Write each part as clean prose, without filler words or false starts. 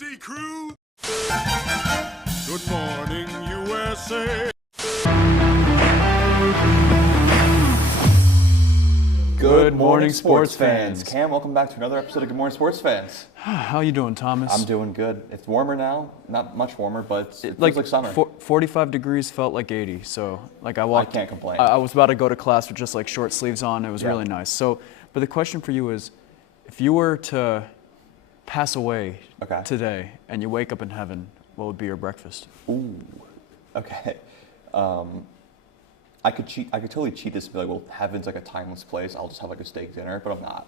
Dusty Crew. Good morning, USA. Good morning, sports fans. Cam, welcome back to another episode of Good Morning Sports Fans. How you doing, Thomas? I'm doing good. It's warmer now. Not much warmer, but it feels like summer. 45 degrees felt like 80. So, I can't complain. I was about to go to class with just short sleeves on. It was really nice. So, but the question for you is, if you were to pass away today and you wake up in heaven, what would be your breakfast? Ooh. Okay. I could totally cheat this and be like, well, heaven's like a timeless place. I'll just have a steak dinner, but I'm not.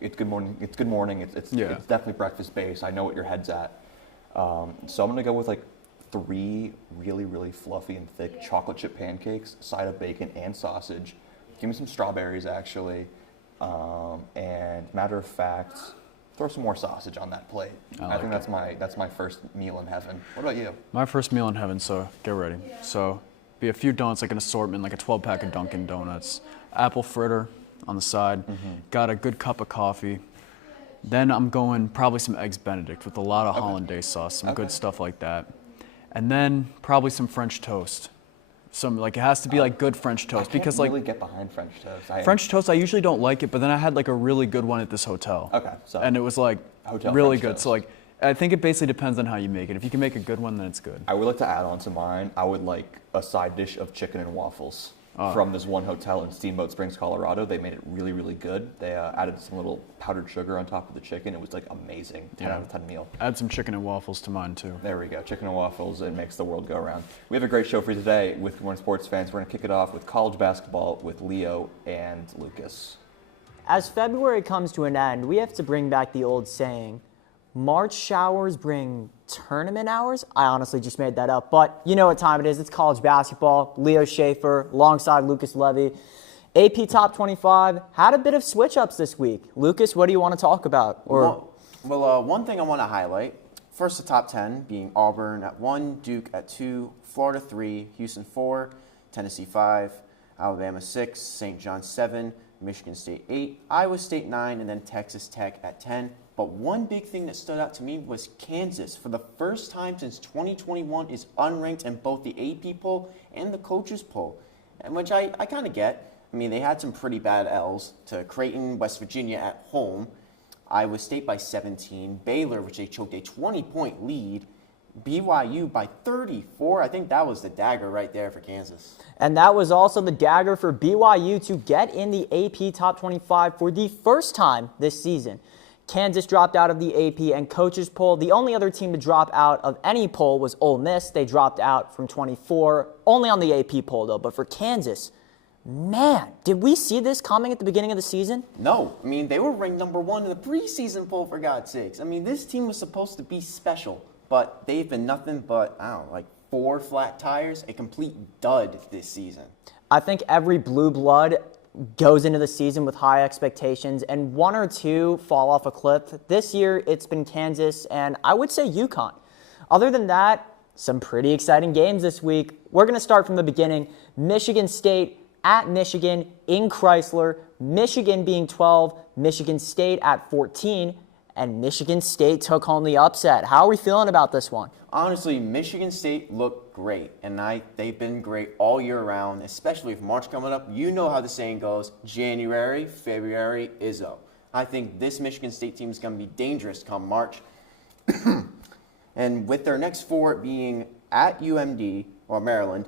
It's good morning. It's good morning. It's definitely breakfast based. I know what your head's at. So I'm gonna go with 3 really, really fluffy and thick chocolate chip pancakes, side of bacon and sausage. Give me some strawberries actually, and matter of fact, throw some more sausage on that plate. I think that's my first meal in heaven. What about you? My first meal in heaven. So get ready. So. Be a few donuts, an assortment, a 12-pack of Dunkin' Donuts, apple fritter on the side, got a good cup of coffee. Then I'm going probably some Eggs Benedict with a lot of hollandaise sauce, some good stuff like that. And then probably some French toast. It has to be good French toast because really get behind French toast. French toast, I usually don't like it, but then I had a really good one at this hotel. And it was really good. So I think it basically depends on how you make it. If you can make a good one, then it's good. I would like to add on to mine. I would like a side dish of chicken and waffles from this one hotel in Steamboat Springs, Colorado. They made it really, really good. They added some little powdered sugar on top of the chicken. It was amazing. 10 out of 10 meal. Add some chicken and waffles to mine too. There we go. Chicken and waffles. It makes the world go around. We have a great show for you today with Good Morning Sports Fans. We're going to kick it off with college basketball with Leo and Lucas. As February comes to an end, we have to bring back the old saying, March showers bring tournament hours? I honestly just made that up, but you know what time it is. It's college basketball. Leo Schaefer alongside Lucas Levy. AP Top 25 had a bit of switch-ups this week. Lucas, what do you want to talk about? One thing I want to highlight, first the top 10 being Auburn at 1, Duke at 2, Florida 3, Houston 4, Tennessee 5, Alabama 6, St. John 7, Michigan State 8, Iowa State 9, and then Texas Tech at 10. But one big thing that stood out to me was Kansas, for the first time since 2021, is unranked in both the AP poll and the coaches poll, and which I kind of get. I mean, they had some pretty bad L's to Creighton, West Virginia at home, Iowa State by 17, Baylor, which they choked a 20-point lead, BYU by 34. I think that was the dagger right there for Kansas. And that was also the dagger for BYU to get in the AP Top 25 for the first time this season. Kansas dropped out of the AP and coaches poll. The only other team to drop out of any poll was Ole Miss. They dropped out from 24, only on the AP poll though. But for Kansas, man, did we see this coming at the beginning of the season? No. I mean, they were ranked number 1 in the preseason poll, for God's sakes. I mean, this team was supposed to be special, but they've been nothing but, 4 flat tires, a complete dud this season. I think every blue blood goes into the season with high expectations, and 1 or 2 fall off a cliff. This year, it's been Kansas, and I would say UConn. Other than that, some pretty exciting games this week. We're going to start from the beginning. Michigan State at Michigan in Chrysler. Michigan being 12, Michigan State at 14, and Michigan State took home the upset. How are we feeling about this one? Honestly, Michigan State looked great, and they've been great all year round, especially with March coming up. You know how the saying goes, January, February, Izzo. I think this Michigan State team is going to be dangerous come March. And with their next 4 being at UMD, or Maryland,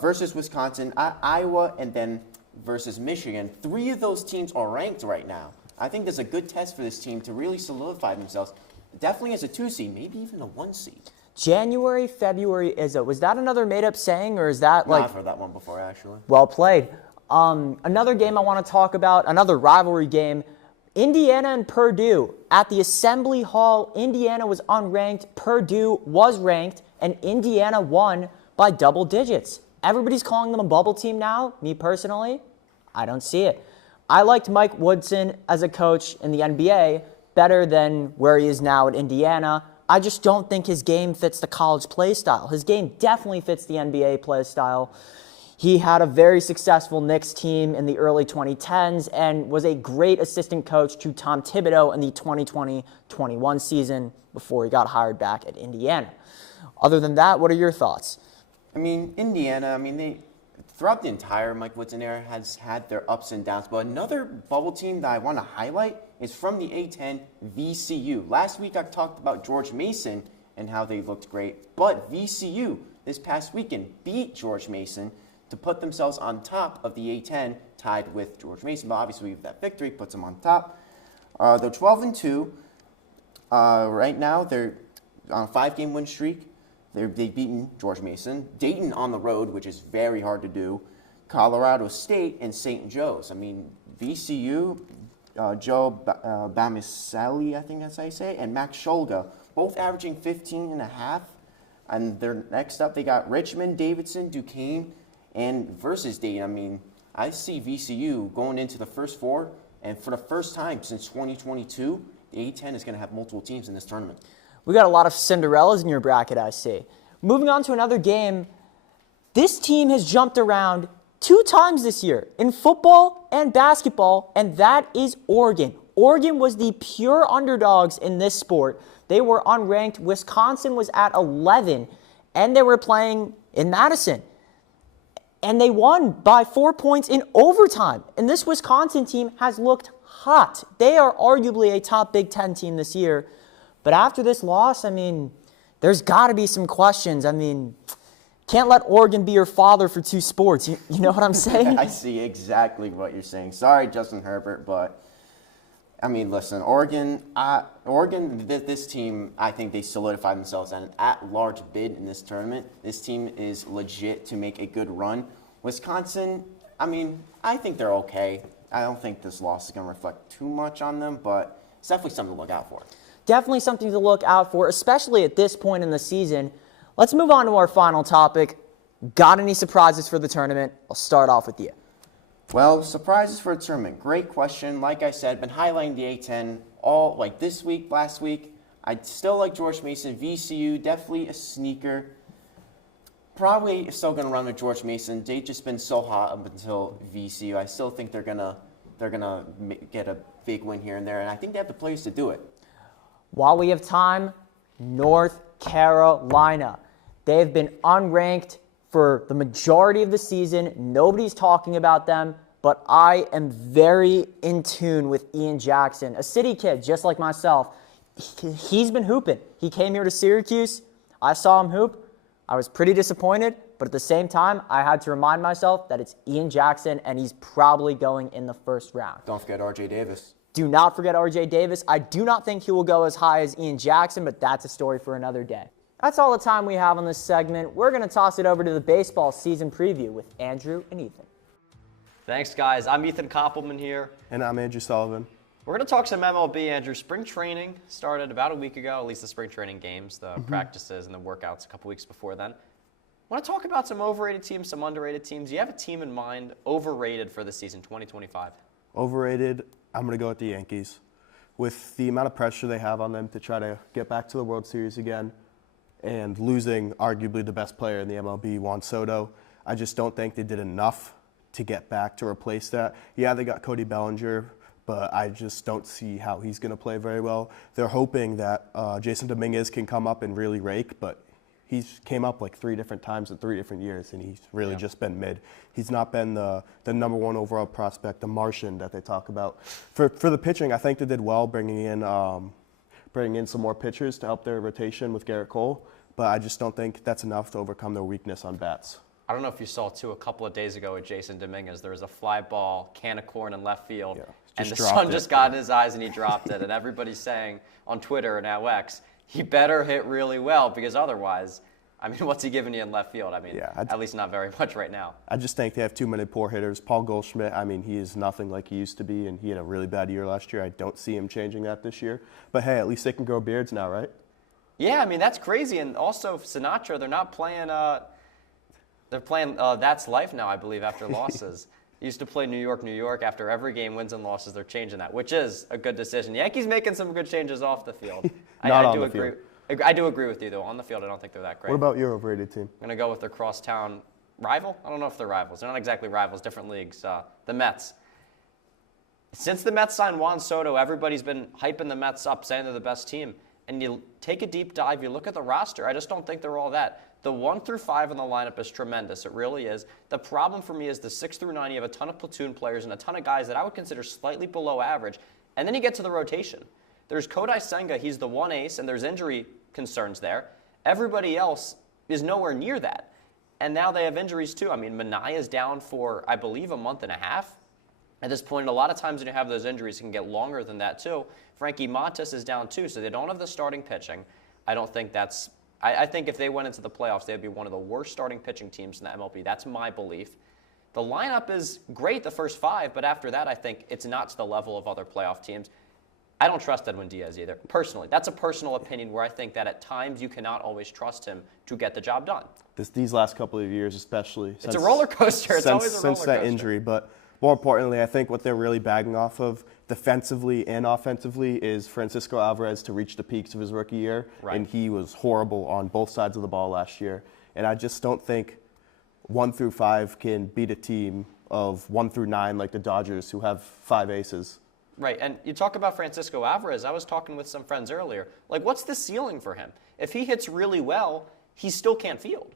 versus Wisconsin, Iowa, and then versus Michigan, 3 of those teams are ranked right now. I think there's a good test for this team to really solidify themselves, definitely as a 2 seed, maybe even a 1 seed. January, February, Izzo. Was that another made-up saying, or is that No, I've heard that one before, actually. Well played. Another game I want to talk about, another rivalry game, Indiana and Purdue. At the Assembly Hall, Indiana was unranked, Purdue was ranked, and Indiana won by double digits. Everybody's calling them a bubble team now. Me personally, I don't see it. I liked Mike Woodson as a coach in the NBA better than where he is now at Indiana. I just don't think his game fits the college play style. His game definitely fits the NBA play style. He had a very successful Knicks team in the early 2010s and was a great assistant coach to Tom Thibodeau in the 2020-21 season before he got hired back at Indiana. Other than that, what are your thoughts? I mean, Indiana, they throughout the entire Mike Woodson era has had their ups and downs. But another bubble team that I want to highlight is from the A10, VCU. Last week I talked about George Mason and how they looked great. But VCU this past weekend beat George Mason to put themselves on top of the A10, tied with George Mason. But obviously that victory puts them on top. They're 12-2. Right now they're on a 5-game win streak. They've beaten George Mason, Dayton on the road, which is very hard to do, Colorado State, and St. Joe's. VCU, Joe Bamisali, I think that's how you say it, and Max Scholga, both averaging 15.5. And they're next up, they got Richmond, Davidson, Duquesne, and versus Dayton. I see VCU going into the first four, and for the first time since 2022, the A10 is going to have multiple teams in this tournament. We got a lot of Cinderellas in your bracket, I see. Moving on to another game, this team has jumped around 2 times this year in football and basketball, and that is Oregon. Oregon was the pure underdogs in this sport. They were unranked. Wisconsin was at 11, and they were playing in Madison. And they won by 4 points in overtime. And this Wisconsin team has looked hot. They are arguably a top Big Ten team this year. But after this loss, there's got to be some questions. Can't let Oregon be your father for 2 sports. You know what I'm saying? I see exactly what you're saying. Sorry, Justin Herbert, but listen, Oregon, this team, I think they solidified themselves at an at-large bid in this tournament. This team is legit to make a good run. Wisconsin, I think they're okay. I don't think this loss is going to reflect too much on them, but it's definitely something to look out for. Definitely something to look out for, especially at this point in the season. Let's move on to our final topic. Got any surprises for the tournament? I'll start off with you. Well, surprises for a tournament. Great question. Like I said, been highlighting the A10 all this week, last week. I still like George Mason. VCU, definitely a sneaker. Probably still going to run with George Mason. They've just been so hot up until VCU. I still think they're gonna get a big win here and there, and I think they have the players to do it. While we have time, North Carolina. They've been unranked for the majority of the season. Nobody's talking about them, but I am very in tune with Ian Jackson, a city kid just like myself. He's been hooping. He came here to Syracuse. I saw him hoop. I was pretty disappointed, but at the same time, I had to remind myself that it's Ian Jackson, and he's probably going in the first round. Don't forget R.J. Davis. Do not forget R.J. Davis. I do not think he will go as high as Ian Jackson, but that's a story for another day. That's all the time we have on this segment. We're going to toss it over to the baseball season preview with Andrew and Ethan. Thanks, guys. I'm Ethan Koppelman here. And I'm Andrew Sullivan. We're going to talk some MLB, Andrew. Spring training started about a week ago, at least the spring training games, the practices and the workouts a couple weeks before then. I want to talk about some overrated teams, some underrated teams. Do you have a team in mind overrated for the season 2025? Overrated, I'm going to go with the Yankees. With the amount of pressure they have on them to try to get back to the World Series again and losing arguably the best player in the MLB, Juan Soto, I just don't think they did enough to get back to replace that. Yeah, they got Cody Bellinger, but I just don't see how he's going to play very well. They're hoping that Jason Dominguez can come up and really rake, but he's came up like 3 different times in 3 different years, and he's really just been mid. He's not been the number 1 overall prospect, the Martian that they talk about. For the pitching, I think they did well bringing in some more pitchers to help their rotation with Garrett Cole, but I just don't think that's enough to overcome their weakness on bats. I don't know if you saw, too, a couple of days ago with Jason Dominguez, there was a fly ball, can of corn in left field, and the sun just got in his eyes and he dropped it. And everybody's saying on Twitter and now X, he better hit really well because otherwise, what's he giving you in left field? At least not very much right now. I just think they have too many poor hitters. Paul Goldschmidt, he is nothing like he used to be, and he had a really bad year last year. I don't see him changing that this year. But hey, at least they can grow beards now, right? Yeah, that's crazy. And also Sinatra, they're not playing they're playing That's Life now, I believe, after losses. They used to play New York, New York. After every game, wins and losses, they're changing that, which is a good decision. Yankees making some good changes off the field. I do agree. I do agree with you, though. On the field, I don't think they're that great. What about your overrated team? I'm going to go with their crosstown rival? I don't know if they're rivals. They're not exactly rivals, different leagues. The Mets. Since the Mets signed Juan Soto, everybody's been hyping the Mets up, saying they're the best team. And you take a deep dive, you look at the roster, I just don't think they're all that. The 1 through 5 in the lineup is tremendous. It really is. The problem for me is the 6 through 9, you have a ton of platoon players and a ton of guys that I would consider slightly below average. And then you get to the rotation. There's Kodai Senga, he's the one ace, and there's injury concerns there. Everybody else is nowhere near that. And now they have injuries too. I mean, Manaea's down for, I believe, a month and a half. At this point, a lot of times when you have those injuries, it can get longer than that too. Frankie Montas is down too, so they don't have the starting pitching. I don't think that's... I think if they went into the playoffs, they'd be one of the worst starting pitching teams in the MLB. That's my belief. The lineup is great the first 5, but after that, I think it's not to the level of other playoff teams. I don't trust Edwin Diaz either, personally. That's a personal opinion where I think that at times you cannot always trust him to get the job done. These last couple of years especially. It's a roller coaster. It's always a roller coaster. Since that injury, but more importantly, I think what they're really bagging off of defensively and offensively is Francisco Alvarez to reach the peaks of his rookie year, and he was horrible on both sides of the ball last year. And I just don't think 1 through 5 can beat a team of 1 through 9 like the Dodgers, who have 5 aces. Right, and you talk about Francisco Alvarez. I was talking with some friends earlier. Like, what's the ceiling for him? If he hits really well, he still can't field.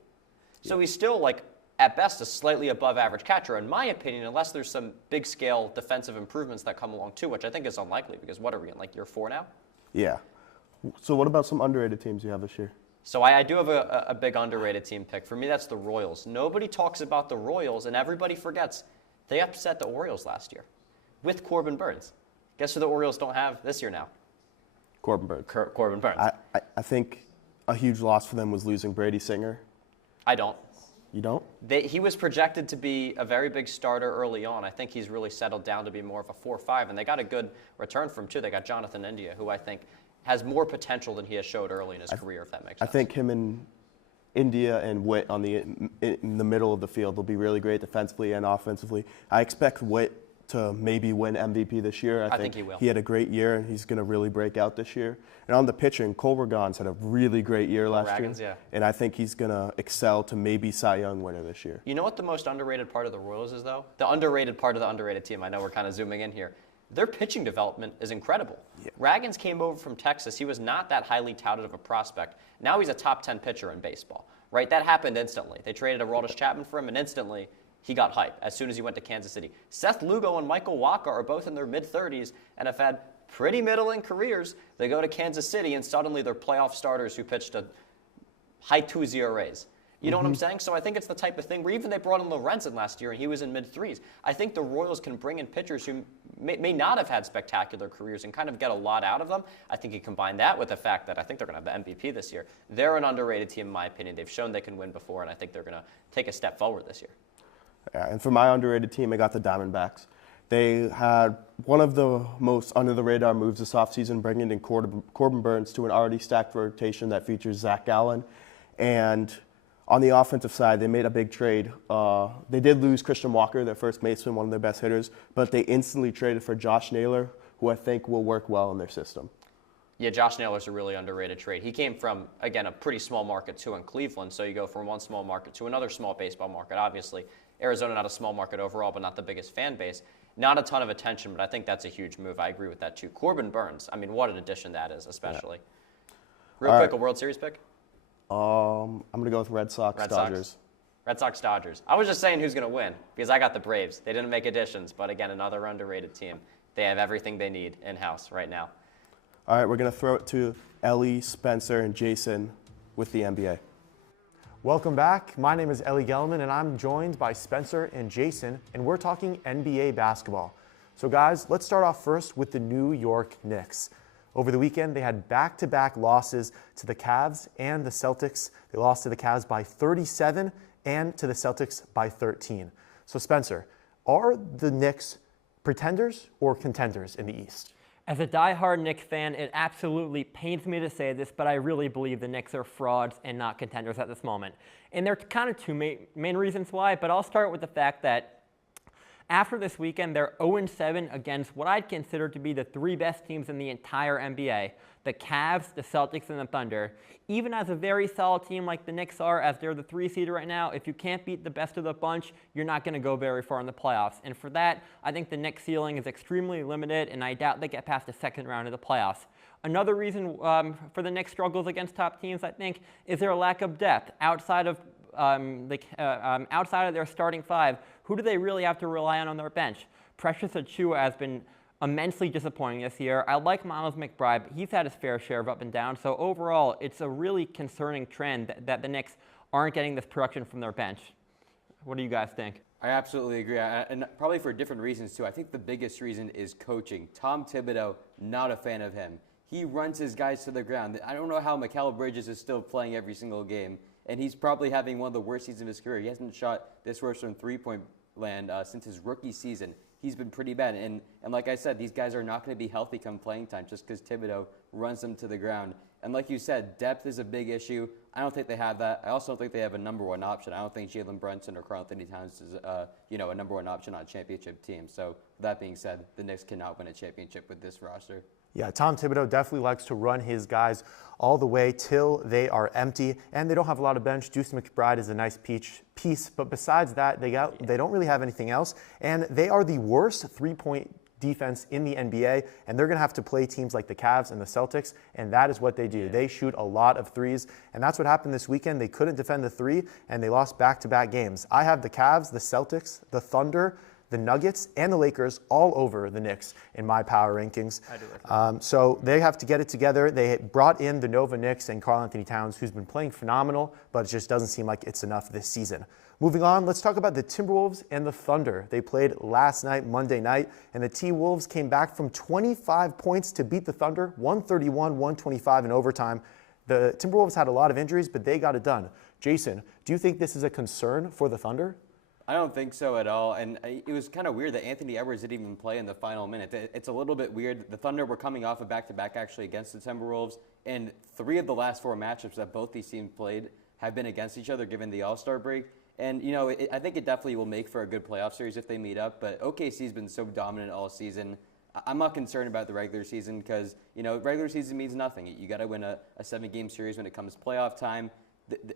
So he's still, like, at best, a slightly above average catcher, in my opinion, unless there's some big scale defensive improvements that come along too, which I think is unlikely because what are we in, like year 4 now? Yeah. So what about some underrated teams you have this year? So I do have a big underrated team pick. For me, that's the Royals. Nobody talks about the Royals, and everybody forgets they upset the Orioles last year with Corbin Burns. Guess who the Orioles don't have this year now? Corbin Burns. Corbin Burns. I think a huge loss for them was losing Brady Singer. I don't. You don't? He was projected to be a very big starter early on. I think he's really settled down to be more of a 4-5, and they got a good return from him, too. They got Jonathan India, who I think has more potential than he has showed early in his career, if that makes sense. I think him and India and Witt in the middle of the field will be really great defensively and offensively. I expect Witt to maybe win MVP this year. I think he will. He had a great year, and he's going to really break out this year. And on the pitching, Cole Ragans had a really great year last year. Yeah. And I think he's going to excel to maybe Cy Young winner this year. You know what the most underrated part of the Royals is, though? The underrated part of the underrated team. I know we're kind of zooming in here. Their pitching development is incredible. Yeah. Ragans came over from Texas. He was not that highly touted of a prospect. Now he's a top 10 pitcher in baseball, right? That happened instantly. They traded Aroldis Chapman for him, and instantly he got hype as soon as he went to Kansas City. Seth Lugo and Michael Wacha are both in their mid-30s and have had pretty middling careers. They go to Kansas City, and suddenly they're playoff starters who pitched a high 2 ERAs. You know what I'm saying? So I think it's the type of thing where even they brought in Lorenzen last year, and he was in mid-3s. I think the Royals can bring in pitchers who may not have had spectacular careers and kind of get a lot out of them. I think you combine that with the fact that I think they're going to have the MVP this year. They're an underrated team, in my opinion. They've shown they can win before, and I think they're going to take a step forward this year. Yeah, and for my underrated team, I got the Diamondbacks. They had one of the most under-the-radar moves this offseason, bringing in Corbin Burns to an already stacked rotation that features Zach Gallen. And on the offensive side, they made a big trade. They did lose Christian Walker, their first baseman, one of their best hitters, but they instantly traded for Josh Naylor, who I think will work well in their system. Yeah, Josh Naylor's a really underrated trade. He came from, again, a pretty small market too in Cleveland, so you go from one small market to another small baseball market, obviously. Arizona, not a small market overall, but not the biggest fan base. Not a ton of attention, but I think that's a huge move. I agree with that, too. Corbin Burns, I mean, what an addition that is, especially. Yeah. Real quick, a World Series pick? I'm going to go with Red Sox, Dodgers. Red Sox, Dodgers. I was just saying who's going to win because I got the Braves. They didn't make additions, but again, another underrated team. They have everything they need in-house right now. All right, we're going to throw it to Ellie, Spencer, and Jason with the NBA. Welcome back. My name is Ellie Gelman, and I'm joined by Spencer and Jason, and we're talking NBA basketball. So guys, let's start off first with the New York Knicks. Over the weekend, they had back-to-back losses to the Cavs and the Celtics. They lost to the Cavs by 37 and to the Celtics by 13. So Spencer, are the Knicks pretenders or contenders in the East? As a diehard Knicks fan, it absolutely pains me to say this, but I really believe the Knicks are frauds and not contenders at this moment. And there are kind of two main reasons why, but I'll start with the fact that After this weekend, they're 0-7 against what I'd consider to be the 3 best teams in the entire NBA, the Cavs, the Celtics, and the Thunder. Even as a very solid team like the Knicks are, as they're the 3 seed right now, if you can't beat the best of the bunch, you're not going to go very far in the playoffs. And for that, I think the Knicks' ceiling is extremely limited, and I doubt they get past the second round of the playoffs. Another reason for the Knicks' struggles against top teams, I think, is their lack of depth. Outside of their starting 5, who do they really have to rely on their bench? Precious Achiuwa has been immensely disappointing this year. I like Miles McBride, but he's had his fair share of up and down. So overall, it's a really concerning trend that the Knicks aren't getting this production from their bench. What do you guys think? I absolutely agree, and probably for different reasons too. I think the biggest reason is coaching. Tom Thibodeau, not a fan of him. He runs his guys to the ground. I don't know how Mikal Bridges is still playing every single game, and he's probably having one of the worst seasons of his career. He hasn't shot this worse from three-point land since his rookie season. He's been pretty bad, and like I said, these guys are not going to be healthy come playing time just because Thibodeau runs them to the ground. And like you said, depth is a big issue. I don't think they have that. I also don't think they have a number 1 option. I don't think Jalen Brunson or Karl-Anthony Towns is a number 1 option on a championship team. So with that being said, the Knicks cannot win a championship with this roster. Yeah, Tom Thibodeau definitely likes to run his guys all the way till they are empty, and they don't have a lot of bench. Deuce McBride is a nice piece, but besides that, they don't really have anything else, and they are the worst three-point defense in the NBA, and they're going to have to play teams like the Cavs and the Celtics, and that is what they do. They shoot a lot of threes, and that's what happened this weekend. They couldn't defend the 3, and they lost back-to-back games. I have the Cavs, the Celtics, the Thunder, the Nuggets, and the Lakers all over the Knicks in my power rankings. I do like so they have to get it together. They brought in the Nova Knicks and Karl-Anthony Towns, who's been playing phenomenal, but it just doesn't seem like it's enough this season. Moving on, let's talk about the Timberwolves and the Thunder. They played last night, Monday night, and the T-Wolves came back from 25 points to beat the Thunder, 131-125 in overtime. The Timberwolves had a lot of injuries, but they got it done. Jason, do you think this is a concern for the Thunder? I don't think so at all, and it was kind of weird that Anthony Edwards didn't even play in the final minute. It's a little bit weird. The Thunder were coming off a back-to-back actually against the Timberwolves, and 3 of the last 4 matchups that both these teams played have been against each other given the All-Star break. And, I think it definitely will make for a good playoff series if they meet up, but OKC's been so dominant all season. I'm not concerned about the regular season because, regular season means nothing. You got to win a 7-game series when it comes playoff time.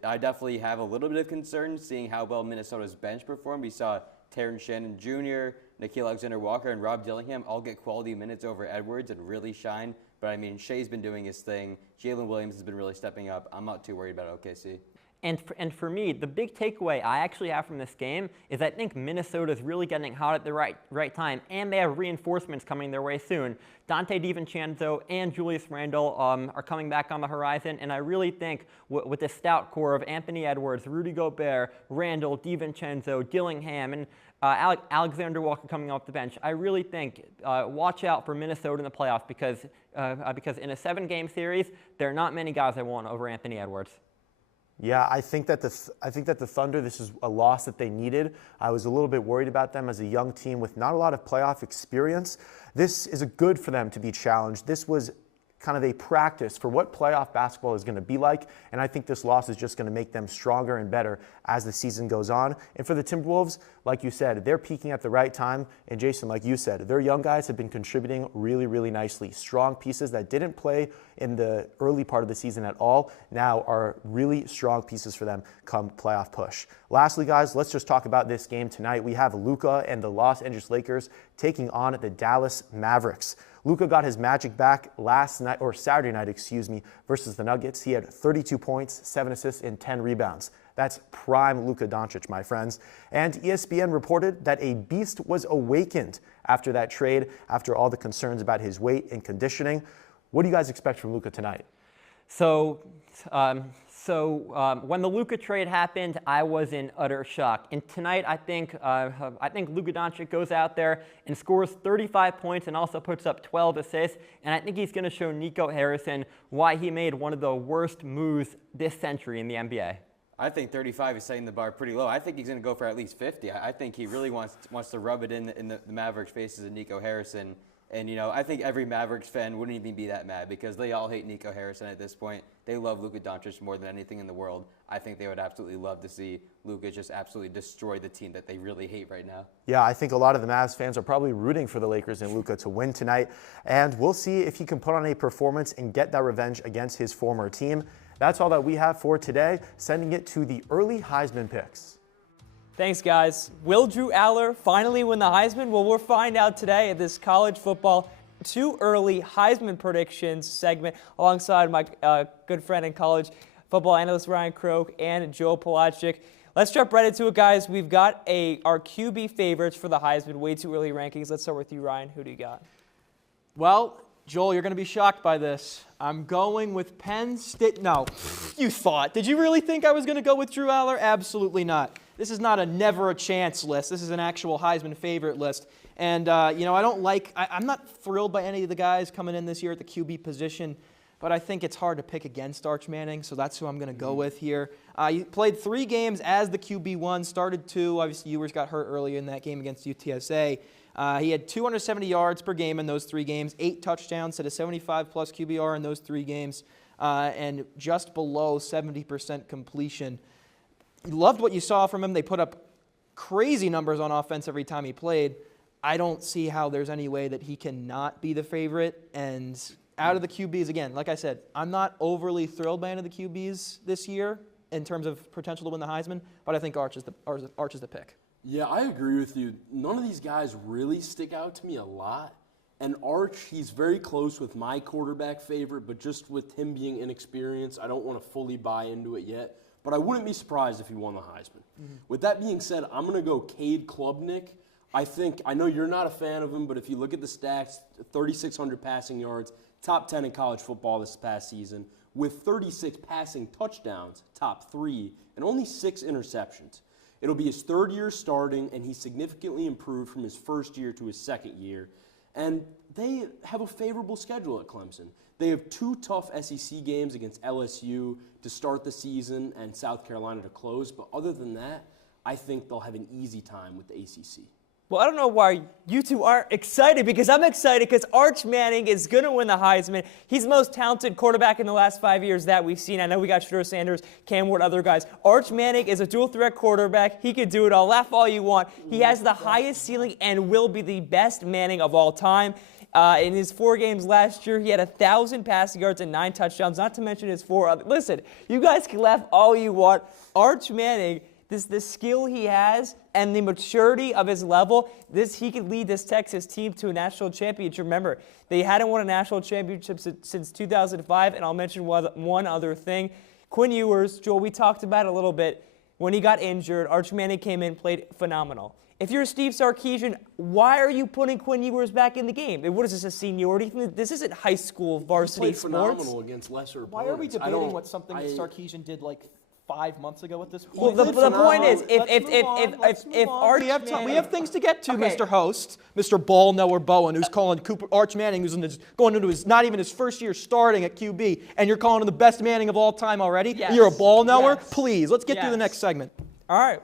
I definitely have a little bit of concern seeing how well Minnesota's bench performed. We saw Terrence Shannon Jr., Nickeil Alexander-Walker, and Rob Dillingham all get quality minutes over Edwards and really shine. But, I mean, Shea's been doing his thing. Jalen Williams has been really stepping up. I'm not too worried about OKC. And for me, the big takeaway I actually have from this game is I think Minnesota is really getting hot at the right time, and they have reinforcements coming their way soon. Dante DiVincenzo and Julius Randle are coming back on the horizon, and I really think with the stout core of Anthony Edwards, Rudy Gobert, Randle, DiVincenzo, Dillingham, and Alexander Walker coming off the bench, I really think watch out for Minnesota in the playoffs because in a 7-game series, there are not many guys I want over Anthony Edwards. Yeah, I think that the Thunder, this is a loss that they needed. I was a little bit worried about them as a young team with not a lot of playoff experience. This is good for them to be challenged. This was kind of a practice for what playoff basketball is going to be like, and I think this loss is just going to make them stronger and better as the season goes on. And for the Timberwolves, like you said, they're peaking at the right time, and Jason, like you said, their young guys have been contributing really, really nicely. Strong pieces that didn't play in the early part of the season at all now are really strong pieces for them come playoff push. Lastly, guys, let's just talk about this game tonight. We have Luka and the Los Angeles Lakers taking on the Dallas Mavericks. Luka got his magic back Saturday night, versus the Nuggets. He had 32 points, 7 assists, and 10 rebounds. That's prime Luka Doncic, my friends. And ESPN reported that a beast was awakened after that trade, after all the concerns about his weight and conditioning. What do you guys expect from Luka tonight? So when the Luka trade happened, I was in utter shock. And tonight, I think Luka Doncic goes out there and scores 35 points and also puts up 12 assists. And I think he's going to show Nico Harrison why he made one of the worst moves this century in the NBA. I think 35 is setting the bar pretty low. I think he's going to go for at least 50. I think he really wants to rub it in the Mavericks' faces of Nico Harrison. And, I think every Mavericks fan wouldn't even be that mad because they all hate Nico Harrison at this point. They love Luka Doncic more than anything in the world. I think they would absolutely love to see Luka just absolutely destroy the team that they really hate right now. Yeah, I think a lot of the Mavs fans are probably rooting for the Lakers and Luka to win tonight. And we'll see if he can put on a performance and get that revenge against his former team. That's all that we have for today. Sending it to the early Heisman picks. Thanks, guys. Will Drew Aller finally win the Heisman? Well, we'll find out today at this college football too early Heisman predictions segment alongside my good friend and college football analyst Ryan Croak and Joe Polaczyk. Let's jump right into it, guys. We've got our QB favorites for the Heisman way too early rankings. Let's start with you, Ryan. Who do you got? Well, Joel, you're going to be shocked by this. I'm going with Penn State. No, you thought. Did you really think I was going to go with Drew Aller? Absolutely not. This is not a never a chance list. This is an actual Heisman favorite list. And, I'm not thrilled by any of the guys coming in this year at the QB position, but I think it's hard to pick against Arch Manning, so that's who I'm going to go with here. He played 3 games as the QB1, started 2. Obviously, Ewers got hurt earlier in that game against UTSA. He had 270 yards per game in those 3 games, 8 touchdowns, set a 75-plus QBR in those 3 games, and just below 70% completion. Loved what you saw from him. They put up crazy numbers on offense every time he played. I don't see how there's any way that he cannot be the favorite. And out of the QBs, again, like I said, I'm not overly thrilled by any of the QBs this year in terms of potential to win the Heisman, but I think Arch is the pick. Yeah, I agree with you. None of these guys really stick out to me a lot. And Arch, he's very close with my quarterback favorite, but just with him being inexperienced, I don't want to fully buy into it yet. But I wouldn't be surprised if he won the Heisman. Mm-hmm. With that being said, I'm going to go Cade Klubnik. I know you're not a fan of him, but if you look at the stats, 3,600 passing yards, top 10 in college football this past season, with 36 passing touchdowns, top 3, and only 6 interceptions. It'll be his 3rd year starting, and he significantly improved from his 1st year to his 2nd year. And they have a favorable schedule at Clemson. They have 2 tough SEC games against LSU to start the season and South Carolina to close. But other than that, I think they'll have an easy time with the ACC. Well, I don't know why you two aren't excited, because I'm excited because Arch Manning is going to win the Heisman. He's the most talented quarterback in the last 5 years that we've seen. I know we got Shedeur Sanders, Cam Ward, other guys. Arch Manning is a dual-threat quarterback. He can do it all. Laugh all you want. He has the highest ceiling and will be the best Manning of all time. In his 4 games last year, he had 1,000 passing yards and 9 touchdowns, not to mention his 4 other. Listen, you guys can laugh all you want. Arch Manning, the skill he has and the maturity of his level, he could lead this Texas team to a national championship. Remember, they hadn't won a national championship since 2005, and I'll mention one other thing. Quinn Ewers, Joel, we talked about it a little bit. When he got injured, Arch Manning came in, played phenomenal. If you're Steve Sarkisian, why are you putting Quinn Ewers back in the game? What is this, a seniority thing? This isn't high school varsity sports. He played phenomenal against lesser opponents. Why are we debating what something that Sarkisian did like 5 months ago at this point? Well, the point is, if Arch Manning... We have things to get to, okay. Mr. Host, Mr. Ball Knower Bowen, who's calling Arch Manning, who's going into his not even his 1st year starting at QB, and you're calling him the best Manning of all time already? Yes. You're a ball knower? Yes. Please, let's get to the next segment. All right.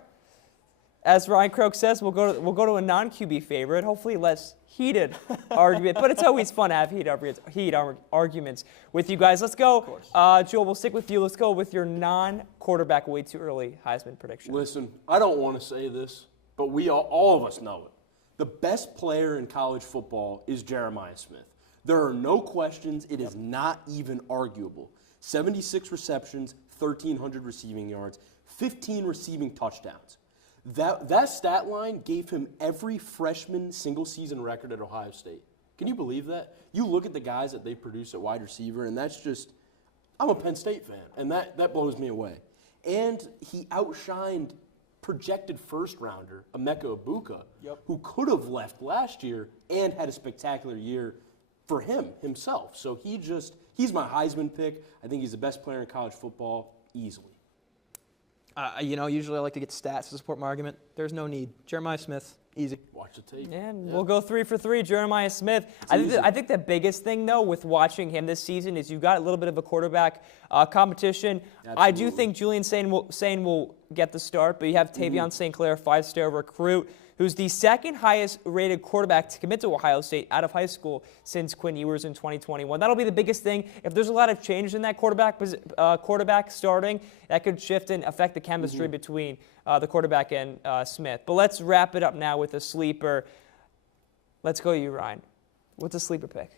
As Ryan Croak says, we'll go to a non-QB favorite, hopefully less heated argument, but it's always fun to have heated arguments with you guys. Let's go. Joel, we'll stick with you. Let's go with your non-quarterback way too early Heisman prediction. Listen, I don't want to say this, but all of us know it. The best player in college football is Jeremiah Smith. There are no questions. It is not even arguable. 76 receptions, 1,300 receiving yards, 15 receiving touchdowns. That stat line gave him every freshman single-season record at Ohio State. Can you believe that? You look at the guys that they produce at wide receiver, and that's just – I'm a Penn State fan, and that blows me away. And he outshined projected first-rounder Emeka Egbuka, who could have left last year and had a spectacular year for himself. So he's my Heisman pick. I think he's the best player in college football easily. Usually I like to get stats to support my argument. There's no need. Jeremiah Smith, easy. Watch the tape. And we'll go 3 for 3, Jeremiah Smith. I think the biggest thing, though, with watching him this season is you've got a little bit of a quarterback competition. Absolutely. I do think Julian Sain will get the start, but you have Tavion St. Clair, 5-star recruit, who's the second highest rated quarterback to commit to Ohio State out of high school since Quinn Ewers in 2021. That'll be the biggest thing. If there's a lot of change in that quarterback starting, that could shift and affect the chemistry between the quarterback and Smith. But let's wrap it up now with a sleeper. Let's go you, Ryan. What's a sleeper pick?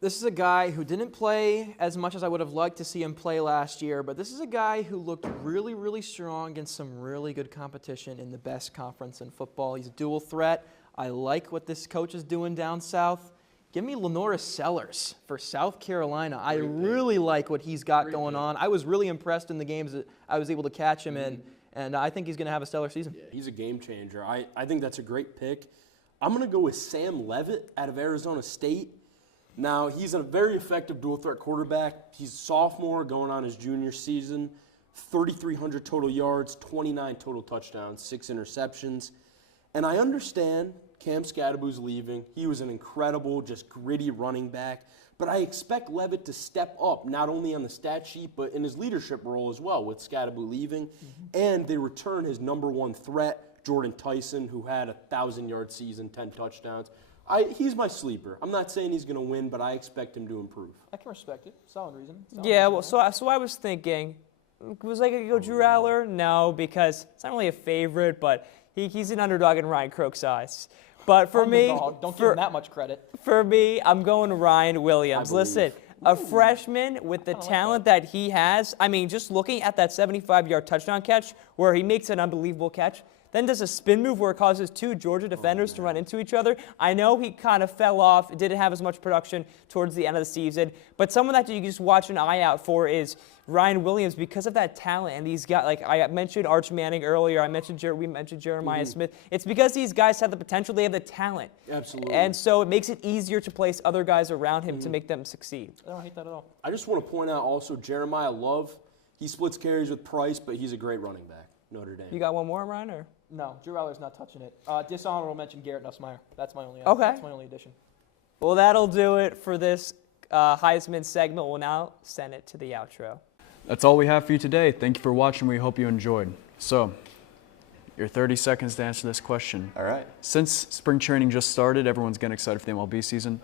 This is a guy who didn't play as much as I would have liked to see him play last year, but this is a guy who looked really, really strong against some really good competition in the best conference in football. He's a dual threat. I like what this coach is doing down south. Give me Lenora Sellers for South Carolina. I really like what he's got going on. I was really impressed in the games that I was able to catch him in, and I think he's going to have a stellar season. Yeah, he's a game changer. I think that's a great pick. I'm going to go with Sam Leavitt out of Arizona State. Now, he's a very effective dual-threat quarterback. He's a sophomore going on his junior season, 3,300 total yards, 29 total touchdowns, 6 interceptions. And I understand Cam Scadaboo's leaving. He was an incredible, just gritty running back. But I expect Leavitt to step up, not only on the stat sheet, but in his leadership role as well, with Scadaboo leaving. And they return his number one threat, Jordan Tyson, who had a 1,000-yard season, 10 touchdowns. He's my sleeper. I'm not saying he's going to win, but I expect him to improve. I can respect it. Solid reason. So I was thinking, was I going to go Drew Aller? No, because it's not really a favorite, but he's an underdog in Ryan Crook's eyes. But for me, don't give him that much credit. For me, I'm going Ryan Williams. Listen, a freshman with the talent that he has, I mean, just looking at that 75-yard touchdown catch where he makes an unbelievable catch, then does a spin move where it causes two Georgia defenders to run into each other. I know he kind of fell off, didn't have as much production towards the end of the season, but someone that you can just watch an eye out for is Ryan Williams because of that talent. And these guys, like I mentioned Arch Manning earlier, we mentioned Jeremiah Smith. It's because these guys have the potential, they have the talent. Absolutely. And so it makes it easier to place other guys around him to make them succeed. I don't hate that at all. I just want to point out also Jeremiah Love. He splits carries with Price, but he's a great running back. Notre Dame. You got one more, Ryan? Or? No, Drew Aller's not touching it. Dishonorable mention Garrett Nussmeier. That's my only. Okay. That's my only addition. Well, that'll do it for this Heisman segment. We'll now send it to the outro. That's all we have for you today. Thank you for watching. We hope you enjoyed. So, your 30 seconds to answer this question. All right. Since spring training just started, everyone's getting excited for the MLB season.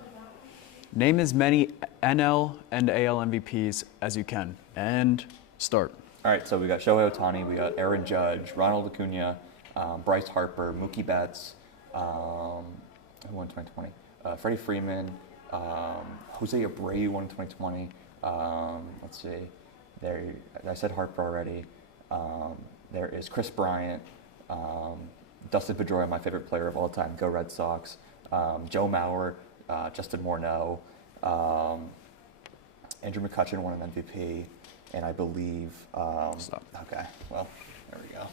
Name as many NL and AL MVPs as you can. And start. All right, so we got Shohei Ohtani, we got Aaron Judge, Ronald Acuna, Bryce Harper, Mookie Betts, who won 2020? Freddie Freeman, Jose Abreu won 2020. Let's see. There, I said Harper already. There is Chris Bryant, Dustin Pedroia, my favorite player of all time. Go Red Sox. Joe Mauer, Justin Morneau, Andrew McCutchen won an MVP, and I believe. Stop. Okay, well, there we go.